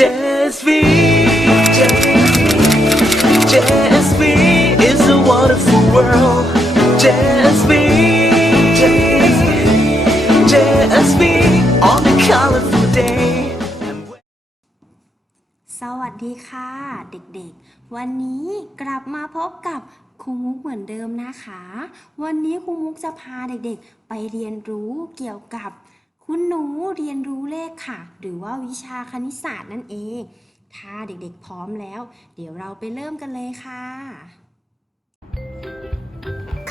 JSV JSV is a wonderful world JSV JSV on a colorful day สวัสดีค่ะ เด็กๆ วันนี้กลับมาพบกับครูมุกเหมือนเดิมนะคะ วันนี้ครูมุกจะพาเด็กๆ ไปเรียนรู้เกี่ยวกับ คุณหนูเรียนรู้เลขค่ะ หรือว่าวิชาคณิตศาสตร์นั่นเอง ถ้าเด็กๆพร้อมแล้ว เดี๋ยวเราไปเริ่มกันเลยค่ะ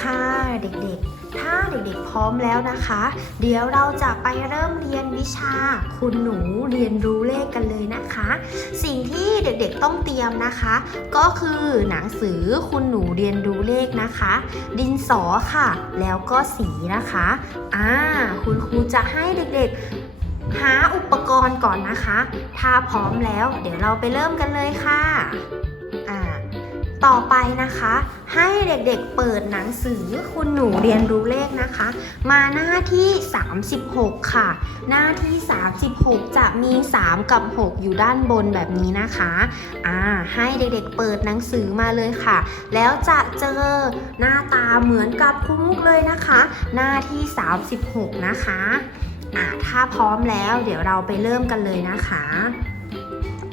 ค่ะเด็กๆ ถ้าเด็กๆพร้อมแล้วนะคะ เดี๋ยวเราจะไปเริ่มเรียนวิชา คุณหนูเรียนรู้เลขกันเลยนะคะ สิ่งที่เด็กๆต้องเตรียมนะคะ ก็คือหนังสือคุณหนูเรียนรู้เลขนะคะ ดินสอค่ะ แล้วก็สีนะคะอ่าคุณครูจะให้เด็กๆ หาอุปกรณ์ก่อนนะคะ ถ้าพร้อมแล้ว เดี๋ยวเราไปเริ่มกันเลยค่ะ ต่อไปนะคะ ให้เด็กๆเปิดหนังสือคุณหนูเรียนรู้เลขนะคะ มาหน้าที่ 36 ค่ะ หน้าที่ 36 จะมี 3 กับ 6 อยู่ด้านบนแบบนี้นะคะอ่าให้เด็กๆเปิดหนังสือมาเลยค่ะ แล้วจะเจอหน้าตาเหมือนกับครูมุกเลยนะคะ หน้าที่ 36 นะคะอ่าถ้าพร้อมแล้วเดี๋ยวเราไปเริ่มกันเลยนะคะ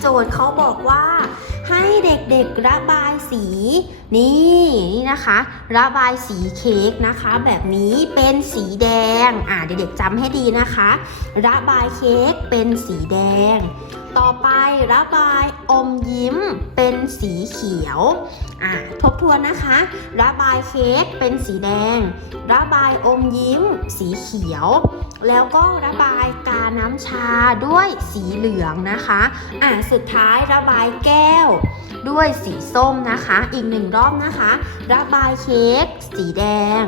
โจทย์เขาบอกว่า ให้เด็กๆระบายสี นี่นี่นะคะ ระบายสีเค้กนะคะ แบบนี้เป็นสีแดง อ่าเด็กๆจำให้ดีนะคะ ระบายเค้กเป็นสีแดง ต่อไประบายอมยิ้มเป็นสีเขียว อ่าทบทวนนะคะ ระบายเค้กเป็นสีแดง ระบายอมยิ้ม สีเขียว แล้วก็ระบายกาน้ำชาด้วยสีเหลืองนะคะ อ่าสุดท้ายระบายแก้ว ด้วยสีส้มนะคะ อีกหนึ่งรอบนะคะ ระบายเค้กสีแดง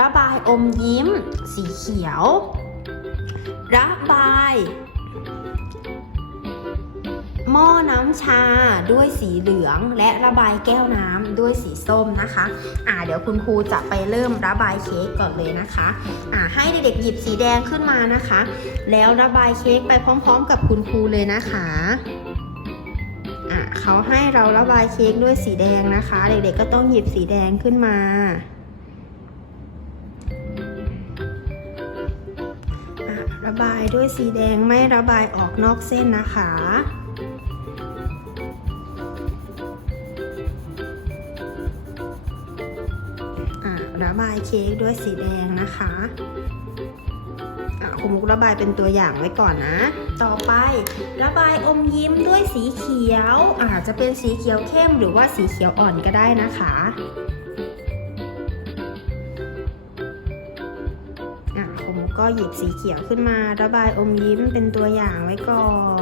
ระบายอมยิ้ม สีเขียว ระบาย หม้อน้ำชาด้วยสีเหลืองและระบายแก้วน้ำด้วยสีส้มนะคะ อ่าเดี๋ยวคุณครูจะไปเริ่มระบายเค้กก่อนเลยนะคะ อ่าให้เด็กๆหยิบสีแดงขึ้นมานะคะ แล้วระบายเค้กไปพร้อม ๆ กับคุณครูเลยนะคะอะเขาให้เราระบายเค้กด้วยสีแดงนะคะ เด็กๆก็ต้องหยิบสีแดงขึ้นมาอะระบายด้วยสีแดงไม่ระบายออกนอกเส้นนะคะ ระบายเค้กด้วยสีแดงนะคะอะคุณมุกระบายเป็นตัวอย่างไว้ก่อนนะ ต่อไประบายอมยิ้มด้วยสีเขียว อาจจะเป็นสีเขียวเข้มหรือว่าสีเขียวอ่อนก็ได้นะคะอะคุณมุกก็หยิบสีเขียวขึ้นมา ระบายอมยิ้มเป็นตัวอย่างไว้ก่อน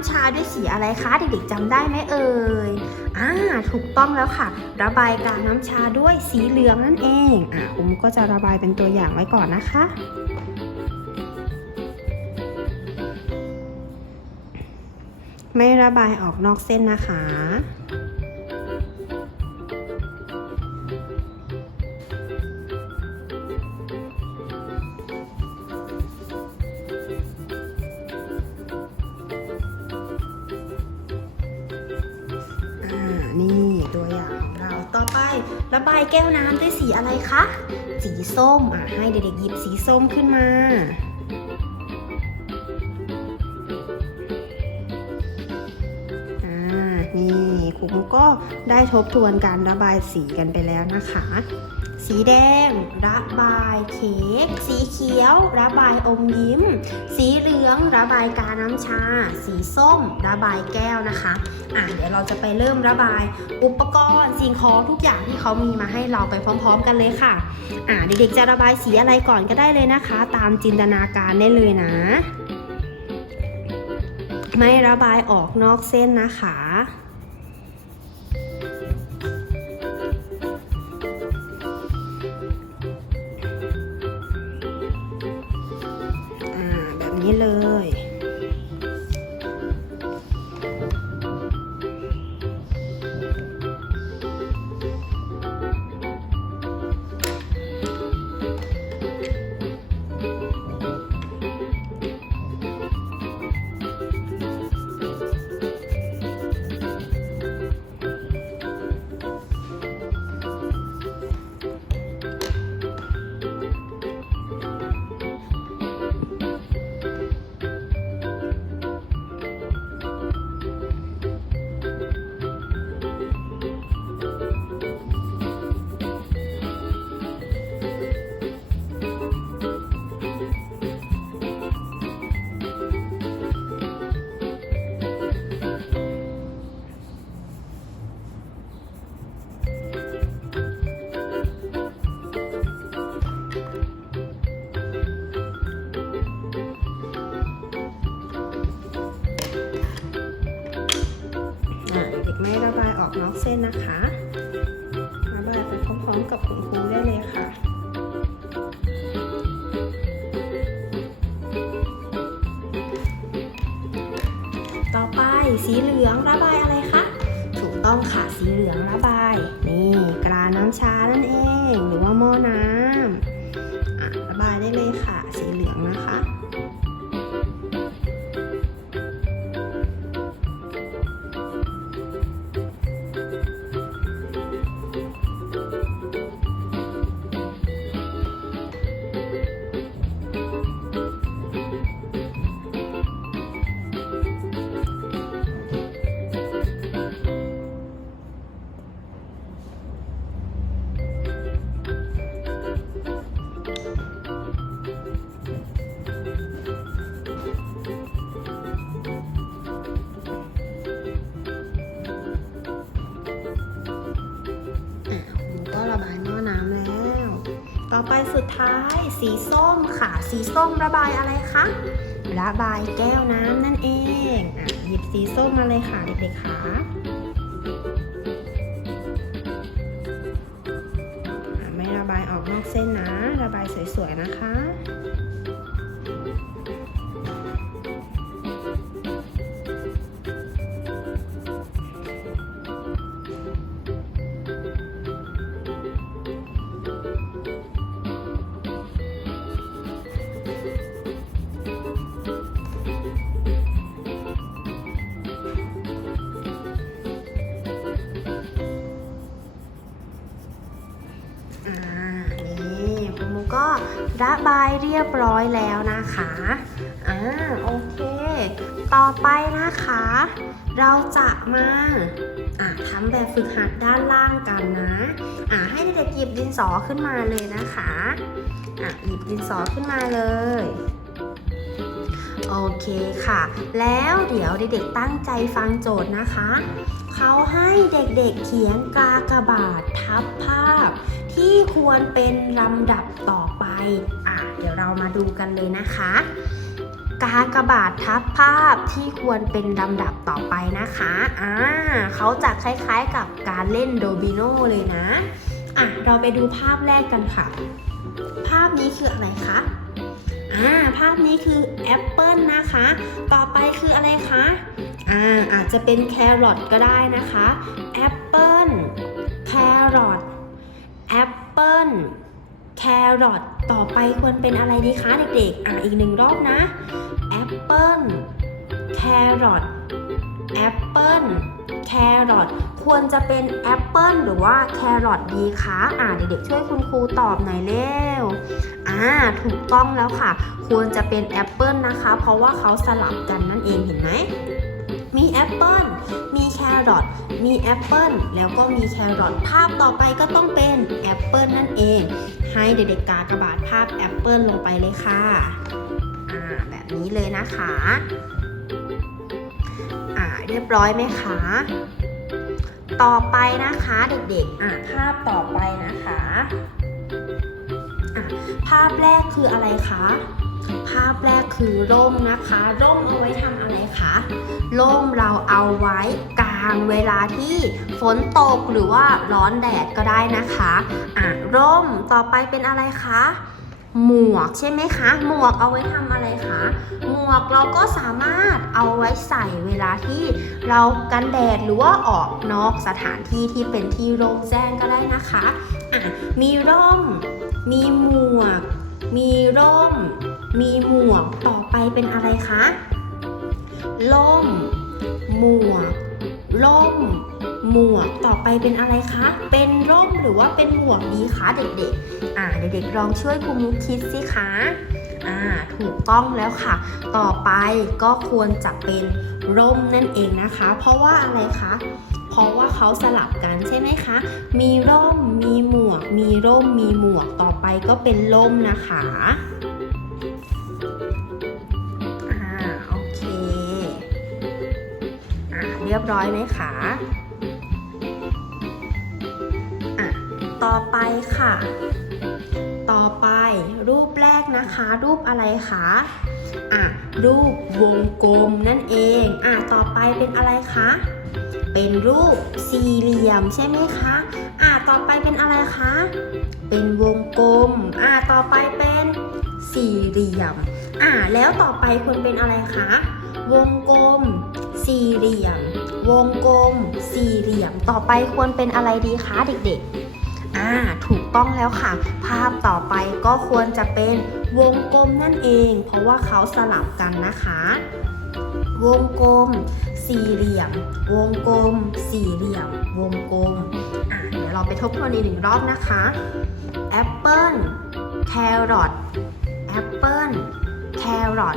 ำชาด้วยสีอะไรคะเด็กๆจำได้ไหมเอ่ยอ่าถูกต้องแล้วค่ะ ระบายการน้ำชาด้วยสีเหลืองนั่นเองอะผมก็จะระบายเป็นตัวอย่างไว้ก่อนนะคะไม่ระบายออกนอกเส้นนะคะ ระบายแก้วน้ำด้วยสีอะไรคะ สีส้ม อะให้เด็กๆหยิบสีส้มขึ้นมาอ่านี่ครูมุกก็ได้ทบทวนการระบายสีกันไปแล้วนะคะ สีแดง ระบายเค้ก สีเขียว ระบายอมยิ้ม สีเหลือง ระบายกาน้ำชา สีส้ม ระบายแก้วนะคะ อะเดี๋ยวเราจะไปเริ่มระบาย อุปกรณ์สิ่งของทุกอย่างที่เขามีมาให้เราไปพร้อม ๆ กันเลยค่ะ อะเด็กๆจะระบายสีอะไรก่อนก็ได้เลยนะคะ ตามจินตนาการได้เลยนะ ไม่ระบายออกนอกเส้นนะคะ เลย สีเหลืองระบายอะไรคะ ถูกต้องค่ะ สีเหลืองระบาย นี่ กราน้ำชา อไปสุดท้าย สีส้มค่ะ สีส้มระบายอะไรคะ ระบายแก้วน้ำนั่นเอง อะ หยิบสีส้มมาเลยค่ะเด็กๆค่ะอะ ระบายเรียบร้อยแล้วนะคะอ่าโอเค ต่อไปนะคะ เราจะมาอ่าทำแบบฝึกหัดด้านล่างกันนะอ่าให้เด็กๆหยิบดินสอขึ้นมาเลยนะคะอะหยิบดินสอขึ้นมาเลยโอเคค่ะ แล้วเดี๋ยวเด็กๆตั้งใจฟังโจทย์นะคะ เขาให้เด็กๆเขียนกากบาททับภาพ ที่ควรเป็นลำดับต่อไป อะเดี๋ยวเรามาดูกันเลยนะคะ กากบาททับภาพที่ควรเป็นลำดับต่อไปนะคะอ่าเขาจะคล้ายๆกับการเล่นโดมิโนเลยนะอะเราไปดูภาพแรกกันค่ะ ภาพนี้คืออะไรคะอ่าภาพนี้คือแอปเปิลนะคะ ต่อไปคืออะไรคะอ่าอาจจะเป็นแครอทก็ได้นะคะแอปเปิลแครอทแอปเปิล แครอทต่อไปควรเป็นอะไรดีคะเด็กๆ อ่าอีกหนึ่งรอบนะแอปเปิลแครอทแอปเปิลแครอทควรจะเป็นแอปเปิลหรือว่าแครอทดีคะอ่าเด็กๆช่วยคุณครูตอบหน่อยเร็วอ่าถูกต้องแล้วค่ะ ควรจะเป็นแอปเปิลนะคะ เพราะว่าเขาสลับกันนั่นเองเห็นไหม มีแอปเปิลมีแครอทมีแอปเปิลแล้วก็มีแครอทภาพต่อไปก็ต้องเป็นแอปเปิลนั่นเอง ให้เด็กๆกากระบาดภาพแอปเปิลลงไปเลยค่ะอ่าแบบนี้เลยนะคะอ่าเรียบร้อยไหมคะต่อไปนะคะเด็กๆอ่าภาพต่อไปนะคะอะภาพแรกคืออะไรคะ ภาพแรกคือร่มนะคะ ร่มเอาไว้ทำอะไรคะ ร่มเราเอาไว้กลางเวลาที่ฝนตกหรือว่าร้อนแดดก็ได้นะคะอะร่มต่อไปเป็นอะไรคะหมวกใช่ไหมคะ หมวกเอาไว้ทำอะไรคะ หมวกเราก็สามารถเอาไว้ใส่เวลาที่เรากันแดดหรือว่าออกนอกสถานที่ที่เป็นที่โล่งแจ้งก็ได้นะคะอะมีร่ม มีหมวก มีร่ม มีหมวกต่อไปเป็นอะไรคะล่มหมวกล่ม หมวกต่อไปเป็นอะไรคะ เป็นร่มหรือว่าเป็นหมวกดีคะเด็กๆ อ่าเด็กๆลองช่วยครูมุกคิดสิคะอ่าถูกต้องแล้วค่ะ ต่อไปก็ควรจะเป็นร่มนั่นเองนะคะ เพราะว่าอะไรคะเพราะว่าเขาสลับกันใช่ไหมคะ มีร่ม มีหมวก มีร่ม มีหมวก ต่อไปก็เป็นร่มนะคะ เรียบร้อยไหมคะอะต่อไปค่ะ ต่อไปรูปแรกนะคะ รูปอะไรคะอะรูปวงกลมนั่นเองอะต่อไปเป็นอะไรคะเป็นรูปสี่เหลี่ยมใช่ไหมคะอ่าต่อไปเป็นอะไรคะ เป็นวงกลมอ่าต่อไปเป็นสี่เหลี่ยมอ่าแล้วต่อไปควรเป็นอะไรคะ วงกลม สี่เหลี่ยม วงกลม สี่เหลี่ยม ต่อไปควรเป็นอะไรดีคะเด็กๆ อ่า ถูกต้องแล้วค่ะ ภาพต่อไปก็ควรจะเป็นวงกลมนั่นเอง เพราะว่าเขาสลับกันนะคะ วงกลม สี่เหลี่ยม วงกลม สี่เหลี่ยม วงกลม อะเดี๋ยวเราไปทบทวนอีกหนึ่งรอบนะคะแอปเปิ้ลแครอทแอปเปิ้ลแครอท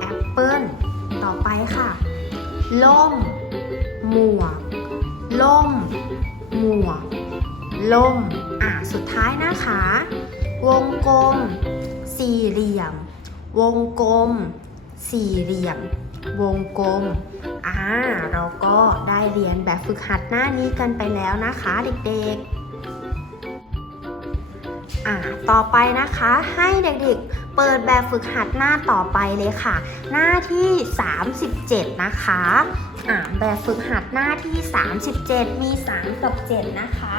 แอปเปิ้ลต่อไปค่ะล่ม หมวก ล่ม หมวก ล่ม อะ สุดท้ายนะคะ วงกลม สี่เหลี่ยม วงกลม สี่เหลี่ยม วงกลม อ่า เราก็ได้เรียนแบบฝึกหัดหน้านี้กันไปแล้วนะคะ เด็กๆ อ่าต่อไปนะคะให้เด็กๆเปิดแบบฝึกหัดหน้าต่อไปเลยค่ะ หน้าที่ 37 นะคะอ่าแบบฝึกหัดหน้าที่ 37 มี 3 กับ 7 นะคะ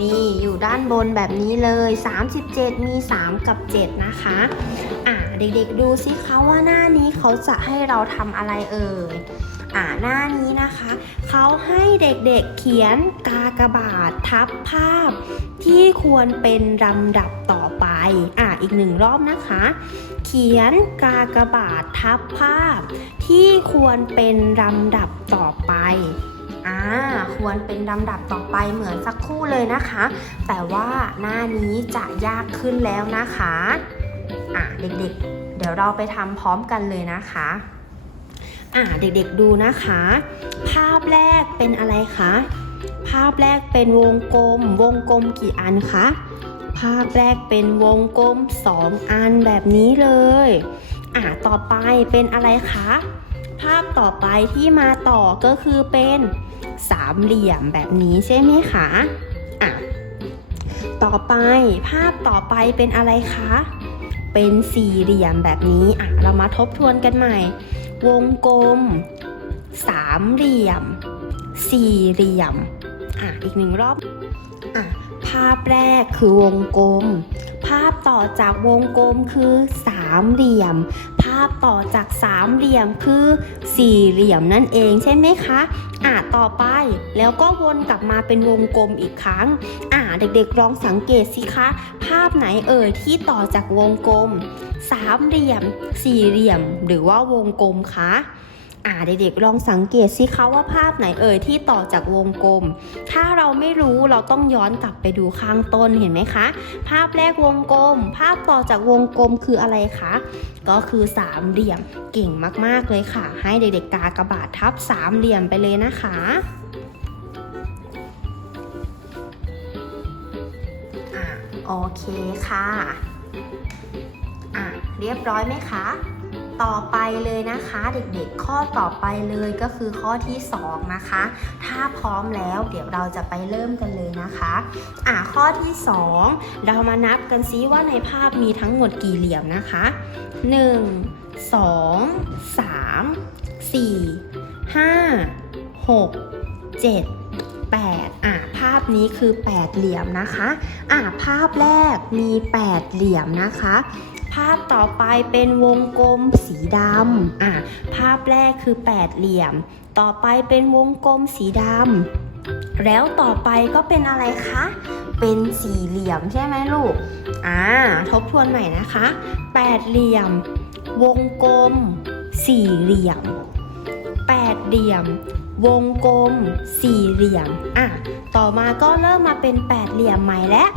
นี่อยู่ด้านบนแบบนี้เลย 37 มี 3 กับ 7 นะคะอ่าเด็กๆดูสิคะว่าหน้านี้เขาจะให้เราทำอะไรเอ่ย อ่าหน้านี้นะคะ เขาให้เด็กๆเขียนกากบาททับภาพ ที่ควรเป็นลำดับต่อไปอ่าอีกหนึ่งรอบนะคะ เขียนกากบาททับภาพ ที่ควรเป็นลำดับต่อไปอ่าควรเป็นลำดับต่อไปเหมือนสักครู่เลยนะคะ แต่ว่าหน้านี้จะยากขึ้นแล้วนะคะอ่าเด็กๆ เดี๋ยวเราไปทำพร้อมกันเลยนะคะ อ่าเด็กๆดูนะคะ ภาพแรกเป็นอะไรคะ ภาพแรกเป็นวงกลม วงกลมกี่อันคะ ภาพแรกเป็นวงกลม 2 อันแบบนี้เลย อ่าต่อไปเป็นอะไรคะ ภาพต่อไปที่มาต่อก็คือเป็นสามเหลี่ยมแบบนี้ใช่ไหมคะอะต่อไปภาพต่อไปเป็นอะไรคะ เป็นสี่เหลี่ยมแบบนี้อะเรามาทบทวนกันใหม่ วงกลม สามเหลี่ยม สี่เหลี่ยม อะ อีกหนึ่งรอบ อะาพแรกคือวงกลม ภาพต่อจากวงกลมคือสามเหลี่ยม ภาพต่อจากสามเหลี่ยมคือสี่เหลี่ยมนั่นเองใช่ไหมคะอะต่อไปแล้วก็วนกลับมาเป็นวงกลมอีกครั้งอะเด็กๆลองสังเกตสิคะ ภาพไหนเอ่ยที่ต่อจากวงกลม สามเหลี่ยม สี่เหลี่ยม หรือว่าวงกลมคะ อ่าเด็กๆลองสังเกตสิคะว่าภาพไหนเอ่ยที่ต่อจากวงกลม ถ้าเราไม่รู้เราต้องย้อนกลับไปดูข้างต้นเห็นไหมคะ ภาพแรกวงกลม ภาพต่อจากวงกลมคืออะไรคะ ก็คือสามเหลี่ยมเก่งมากๆเลยค่ะ ให้เด็กๆกากระบาททับสามเหลี่ยมไปเลยนะคะอะโอเคค่ะ อะ เรียบร้อยไหมคะ ต่อไปเลยนะคะ เด็กๆข้อต่อไปเลยก็คือข้อที่ 2 นะคะ ถ้าพร้อมแล้วเดี๋ยวเราจะไปเริ่มกันเลยนะคะอะข้อที่ 2 เรามานับกันซิว่าในภาพมีทั้งหมดกี่เหลี่ยมนะคะ 1 2 3 4 5 6 7 8อะภาพนี้คือ 8 เหลี่ยมนะคะอะภาพแรกมี 8 เหลี่ยมนะคะ ภาพต่อไปเป็นวงกลมสีดำอะภาพแรกคือ8เหลี่ยม ต่อไปเป็นวงกลมสีดำแล้วต่อไปก็เป็นอะไรคะ เป็นสี่เหลี่ยมใช่ไหมลูกอ่าทบทวนใหม่นะคะ8เหลี่ยม วงกลม สี่เหลี่ยม8เหลี่ยม วงกลม สี่เหลี่ยมอะต่อมาก็เริ่มมาเป็น8เหลี่ยมใหม่แล้ว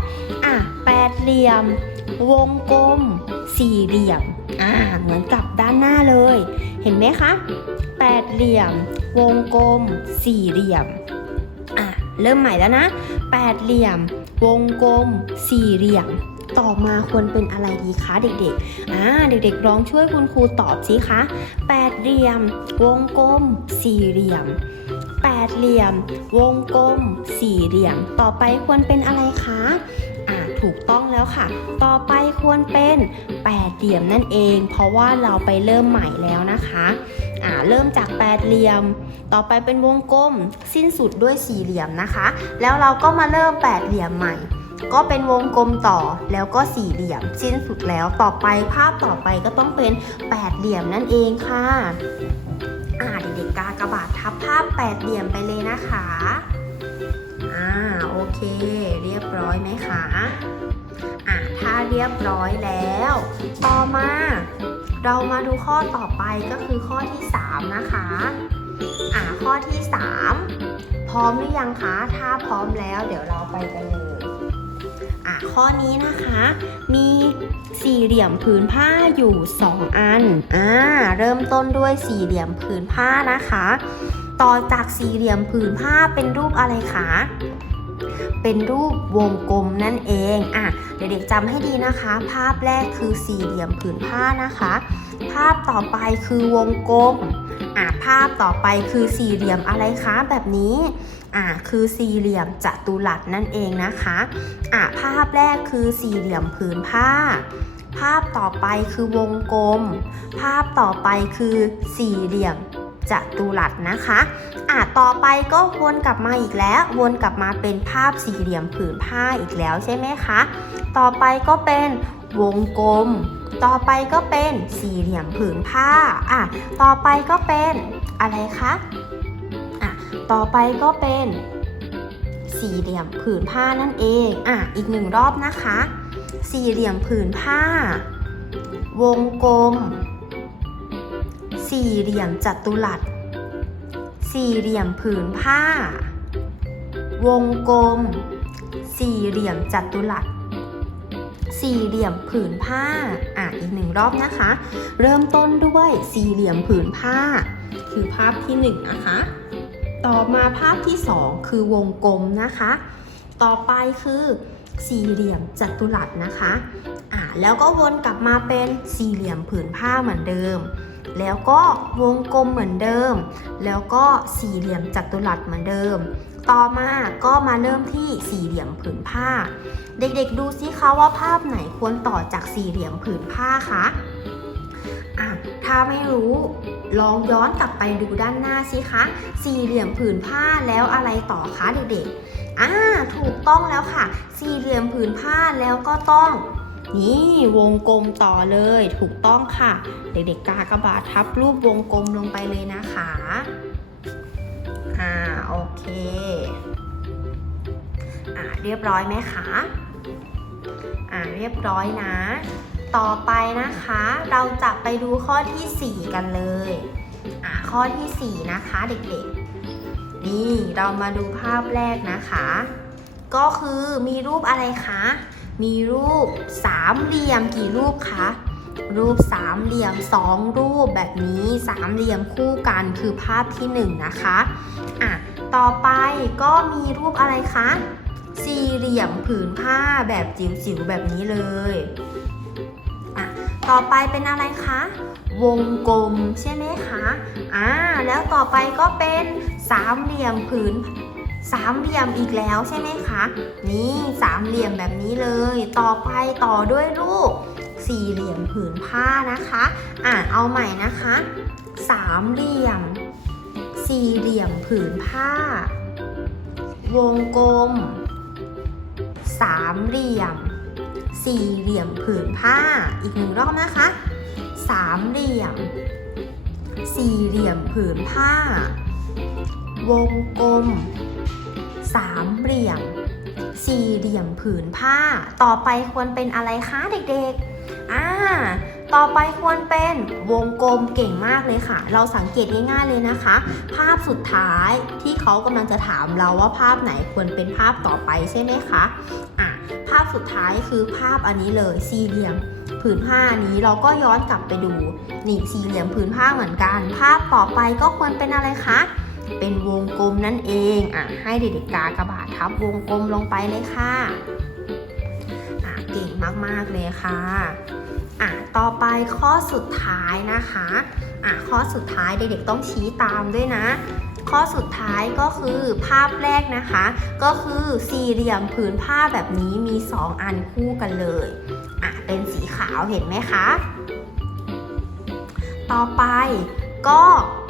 อะ8เหลี่ยม วงกลม สี่เหลี่ยม อ่า เหมือนกับด้านหน้าเลย เห็นไหมคะ แปดเหลี่ยม วงกลม สี่เหลี่ยม อะ เริ่มใหม่แล้วนะ แปดเหลี่ยม วงกลม สี่เหลี่ยม ต่อมาควรเป็นอะไรดีคะเด็กๆ อ่า เด็กๆลองช่วยคุณครูตอบสิคะ แปดเหลี่ยม วงกลม สี่เหลี่ยมแปดเหลี่ยม วงกลม สี่เหลี่ยม ต่อไปควรเป็นอะไรคะ ถูกต้องแล้วค่ะ ต่อไปควรเป็นแปดเหลี่ยมนั่นเอง เพราะว่าเราไปเริ่มใหม่แล้วนะคะอ่าเริ่มจากแปดเหลี่ยม ต่อไปเป็นวงกลม สิ้นสุดด้วยสี่เหลี่ยมนะคะ แล้วเราก็มาเริ่มแปดเหลี่ยมใหม่ ก็เป็นวงกลมต่อแล้วก็สี่เหลี่ยม สิ้นสุดแล้วต่อไปภาพต่อไปก็ต้องเป็นแปดเหลี่ยมนั่นเองค่ะอ่าเด็กๆกากระบาดทับภาพแปดเหลี่ยมไปเลยนะคะ อ่าโอเค เรียบร้อยไหมคะอะถ้าเรียบร้อยแล้ว ต่อมา เรามาดูข้อต่อไปก็คือข้อที่ 3 นะคะอะข้อที่ 3 พร้อมหรือยังคะ ถ้าพร้อมแล้วเดี๋ยวเราไปกันเลยอะข้อนี้นะคะ มีสี่เหลี่ยมผืนผ้าอยู่ 2 อันอ่าเริ่มต้นด้วยสี่เหลี่ยมผืนผ้านะคะ ต่อจากสี่เหลี่ยมผืนผ้าเป็นรูปอะไรคะเป็นรูปวงกลมนั่นเองอะเด็กๆจำให้ดีนะคะ ภาพแรกคือสี่เหลี่ยมผืนผ้านะคะ ภาพต่อไปคือวงกลมอะภาพต่อไปคือสี่เหลี่ยมอะไรคะแบบนี้อะคือสี่เหลี่ยมจัตุรัสนั่นเองนะคะอะภาพแรกคือสี่เหลี่ยมผืนผ้า ภาพต่อไปคือวงกลม ภาพต่อไปคือสี่เหลี่ยม จัตุรัสนะคะ อะต่อไปก็วนกลับมาอีกแล้ว วนกลับมาเป็นภาพสี่เหลี่ยมผืนผ้าอีกแล้วใช่ไหมคะ ต่อไปก็เป็นวงกลม ต่อไปก็เป็นสี่เหลี่ยมผืนผ้า อะ ต่อไปก็เป็นอะไรคะ อะ ต่อไปก็เป็นสี่เหลี่ยมผืนผ้านั่นเอง อะ อีกหนึ่งรอบนะคะ สี่เหลี่ยมผืนผ้า วงกลม สี่เหลี่ยมจัตุรัส สี่เหลี่ยมผืนผ้า วงกลม สี่เหลี่ยมจัตุรัส สี่เหลี่ยมผืนผ้า อะอีกหนึ่งรอบนะคะ เริ่มต้นด้วยสี่เหลี่ยมผืนผ้า คือภาพที่หนึ่งนะคะ ต่อมาภาพที่สองคือวงกลมนะคะ ต่อไปคือสี่เหลี่ยมจัตุรัสนะคะ อะแล้วก็วนกลับมาเป็นสี่เหลี่ยมผืนผ้าเหมือนเดิม แล้วก็วงกลมเหมือนเดิม แล้วก็สี่เหลี่ยมจัตุรัสเหมือนเดิม ต่อมาก็มาเริ่มที่สี่เหลี่ยมผืนผ้า เด็กๆดูซิคะว่าภาพไหนควรต่อจากสี่เหลี่ยมผืนผ้าคะอะถ้าไม่รู้ลองย้อนกลับไปดูด้านหน้าสิคะ สี่เหลี่ยมผืนผ้าแล้วอะไรต่อคะเด็กๆอ่าถูกต้องแล้วค่ะ สี่เหลี่ยมผืนผ้าแล้วก็ต้อง นี่วงกลมต่อเลยถูกต้องค่ะ เด็กๆกากระบาดทับรูปวงกลมลงไปเลยนะคะ อ่าโอเค อ่าเรียบร้อยไหมคะ อ่าเรียบร้อยนะ ต่อไปนะคะ เราจะไปดูข้อทีสี่4 กันเลย อ่าข้อทีสี่ 4 นะคะเด็กๆ นี่เรามาดูภาพแรกนะคะ ก็คือมีรูปอะไรคะ มีรูปสามเหลี่ยมกี่รูปคะรูปสามเหลี่ยมสองรูปแบบนี้สามเหลี่ยมคู่กันคือภาพที่หนึ่งนะคะอะต่อไปก็มีรูปอะไรคะสี่เหลี่ยมผืนผ้าแบบจิ๋วๆแบบนี้เลยอะต่อไปเป็นอะไรคะ วงกลมใช่ไหมคะอ่าแล้วต่อไปก็เป็นสามเหลี่ยมผืน สามเหลี่ยมอีกแล้วใช่ไหมคะ นี่สามเหลี่ยมแบบนี้เลย ต่อไปต่อด้วยรูปสี่เหลี่ยมผืนผ้านะคะ อ่านเอาใหม่นะคะ สามเหลี่ยม สี่เหลี่ยมผืนผ้า วงกลม สามเหลี่ยม สี่เหลี่ยมผืนผ้า อีกหนึ่งรอบนะคะ สามเหลี่ยม สี่เหลี่ยมผืนผ้า วงกลม สามเหลี่ยม สี่เหลี่ยมผืนผ้า ต่อไปควรเป็นอะไรคะเด็กๆ อ่า ต่อไปควรเป็นวงกลมเก่งมากเลยค่ะ เราสังเกตง่ายๆเลยนะคะ ภาพสุดท้ายที่เขากำลังจะถามเราว่าภาพไหนควรเป็นภาพต่อไปใช่ไหมคะ อะ ภาพสุดท้ายคือภาพอันนี้เลย สี่เหลี่ยมผืนผ้านี้เราก็ย้อนกลับไปดูนี่สี่เหลี่ยมผืนผ้าเหมือนกัน ภาพต่อไปก็ควรเป็นอะไรคะ เป็นวงกลมนั่นเองอะให้เด็กๆกากระบาดทับวงกลมลงไปเลยค่ะอะเก่งมากๆเลยค่ะอะต่อไปข้อสุดท้ายนะคะอะข้อสุดท้ายเด็กๆต้องชี้ตามด้วยนะ ข้อสุดท้ายก็คือภาพแรกนะคะ ก็คือสี่เหลี่ยมผืนผ้าแบบนี้มี 2 อันคู่กันเลยอะเป็นสีขาวเห็นไหมคะ ต่อไป ก็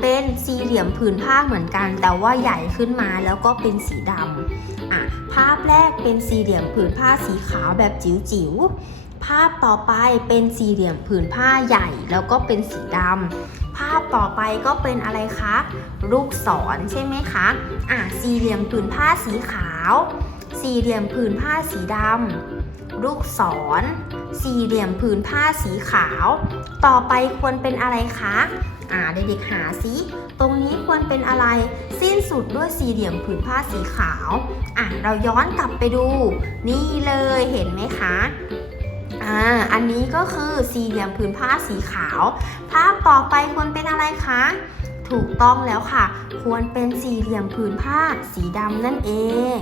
เป็นสี่เหลี่ยมผืนผ้าเหมือนกัน แต่ว่าใหญ่ขึ้นมาแล้วก็เป็นสีดำอะภาพแรกเป็นสี่เหลี่ยมผืนผ้าสีขาวแบบจิ๋วๆภาพต่อไปเป็นสี่เหลี่ยมผืนผ้าใหญ่แล้วก็เป็นสีดำภาพต่อไปก็เป็นอะไรคะลูกศรใช่ไหมคะอะสี่เหลี่ยมผืนผ้าสีขาว สี่เหลี่ยมผืนผ้าสีดำ ลูกศร สี่เหลี่ยมผืนผ้าสีขาว ต่อไปควรเป็นอะไรคะ อ่าเด็กๆหาซิตรงนี้ควรเป็นอะไร สิ้นสุดด้วยสี่เหลี่ยมผืนผ้าสีขาว อะเราย้อนกลับไปดู นี่เลยเห็นไหมคะอ่าอันนี้ก็คือสี่เหลี่ยมผืนผ้าสีขาว ภาพต่อไปควรเป็นอะไรคะถูกต้องแล้วค่ะ ควรเป็นสี่เหลี่ยมผืนผ้าสีดำนั่นเอง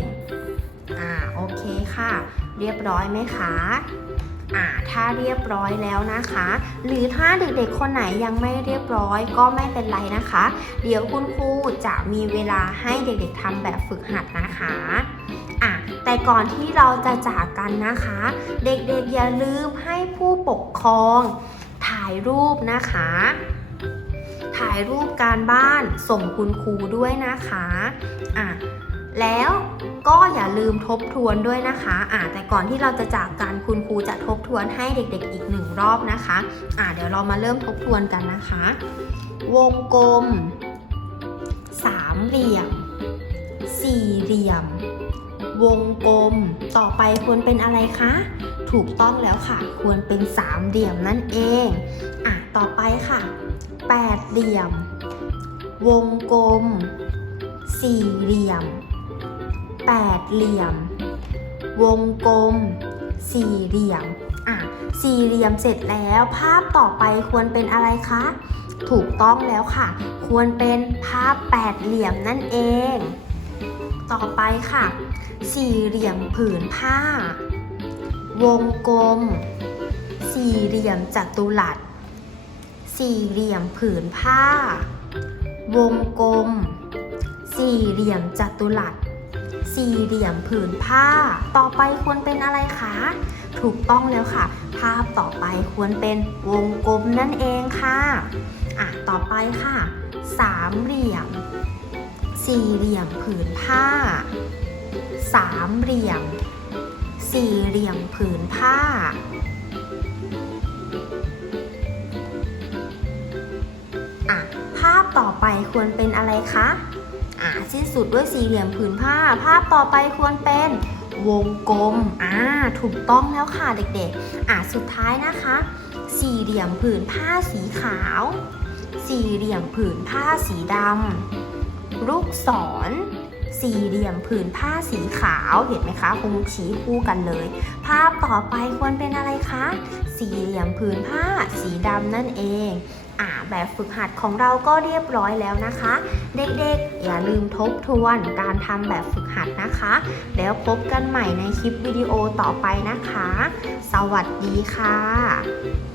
อ่า โอเคค่ะ เรียบร้อยไหมคะอ่าถ้าเรียบร้อยแล้วนะคะ หรือถ้าเด็กๆคนไหนยังไม่เรียบร้อยก็ไม่เป็นไรนะคะ เดี๋ยวคุณครูจะมีเวลาให้เด็กๆทำแบบฝึกหัดนะคะอะแต่ก่อนที่เราจะจากกันนะคะ เด็กๆอย่าลืมให้ผู้ปกครองถ่ายรูปนะคะ ถ่ายรูปการบ้านส่งคุณครูด้วยนะคะอะแล้ว ก็อย่าลืมทบทวนด้วยนะคะอ่าแต่ก่อนที่เราจะจากกันคุณครูจะทบทวนให้เด็กๆอีกหนึ่งรอบนะคะอ่าเดี๋ยวเรามาเริ่มทบทวนกันนะคะ วงกลม สามเหลี่ยม สี่เหลี่ยม วงกลม ต่อไปควรเป็นอะไรคะ ถูกต้องแล้วค่ะ ควรเป็นสามเหลี่ยมนั่นเองอะต่อไปค่ะแปดเหลี่ยม วงกลม สี่เหลี่ยม แปดเหลี่ยม วงกลม สี่เหลี่ยม อะ สี่เหลี่ยมเสร็จแล้ว ภาพต่อไปควรเป็นอะไรคะ ถูกต้องแล้วค่ะ ควรเป็นภาพแปดเหลี่ยมนั่นเอง ต่อไปค่ะ สี่เหลี่ยมผืนผ้า วงกลม สี่เหลี่ยมจัตุรัส สี่เหลี่ยมผืนผ้า วงกลม สี่เหลี่ยมจัตุรัส สี่เหลี่ยมผืนผ้า ต่อไปควรเป็นอะไรคะ ถูกต้องแล้วค่ะ ภาพต่อไปควรเป็นวงกลมนั่นเองค่ะอะ ต่อไปค่ะ สามเหลี่ยม สี่เหลี่ยมผืนผ้า สามเหลี่ยม สี่เหลี่ยมผืนผ้าอะภาพต่อไปควรเป็นอะไรคะ อ่าสิ้นสุดด้วยสี่เหลี่ยมผืนผ้า ภาพต่อไปควรเป็นวงกลม อ่า ถูกต้องแล้วค่ะเด็กๆ อ่าสุดท้ายนะคะ สี่เหลี่ยมผืนผ้าสีขาว สี่เหลี่ยมผืนผ้าสีดำลูกศร สี่เหลี่ยมผืนผ้าสีขาว เห็นไหมคะคงชี้คู่กันเลย ภาพต่อไปควรเป็นอะไรคะ สี่เหลี่ยมผืนผ้าสีดำนั่นเอง อ่าแบบฝึกหัดของเราก็เรียบร้อยแล้วนะคะ เด็กๆ อย่าลืมทบทวนการทำแบบฝึกหัดนะคะ แล้วพบกันใหม่ในคลิปวิดีโอต่อไปนะคะ สวัสดีค่ะ